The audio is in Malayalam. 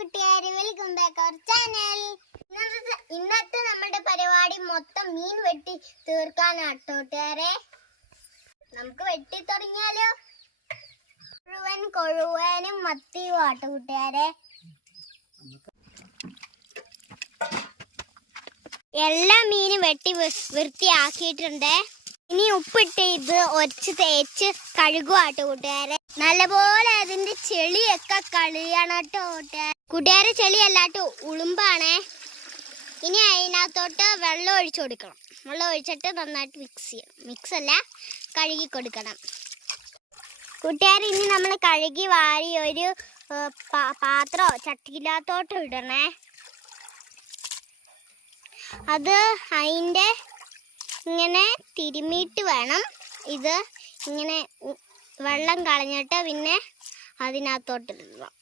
കൂട്ടുകാരെ, വെൽക്കം ബാക്ക് അവർ ചാനൽ. ഇന്നത്തെ നമ്മുടെ പരിപാടി മൊത്തം മീൻ വെട്ടി തീർക്കാനാട്ടോ കൂട്ടുകാരെ. നമുക്ക് വെട്ടി തുടങ്ങിയാലോ. മുഴുവൻ കൊഴുവാനും മത്തിയും ആട്ടോ കൂട്ടുകാരെ. എല്ലാ മീനും വെട്ടി വൃത്തിയാക്കിയിട്ടുണ്ട്. ഇനി ഉപ്പിട്ട് ഇത് ഒരച്ച് തേച്ച് കഴുകുവാട്ടോ കൂട്ടുകാരെ. നല്ലപോലെ അതിന്റെ ചെളിയൊക്കെ കളയണം കേട്ടോ കൂട്ടുകാരെ. ചെളിയല്ലാട്ടോ, ഉളുമ്പാണേ. ഇനി അതിനകത്തോട്ട് വെള്ളം ഒഴിച്ചു കൊടുക്കണം. വെള്ളം ഒഴിച്ചിട്ട് നന്നായിട്ട് മിക്സ് ചെയ്യണം. മിക്സ് അല്ല, കഴുകി കൊടുക്കണം കൂട്ടുകാരെ. ഇനി നമ്മൾ കഴുകി വാരി ഒരു പാത്രമോ ചട്ടിയില്ലാത്തോട്ടോ ഇടണേ. അത് അതിൻ്റെ ഇങ്ങനെ തിരുമ്മിയിട്ട് വേണം ഇത് ഇങ്ങനെ വെള്ളം കളഞ്ഞിട്ട് പിന്നെ അതിനകത്തോട്ട് ഇടണം.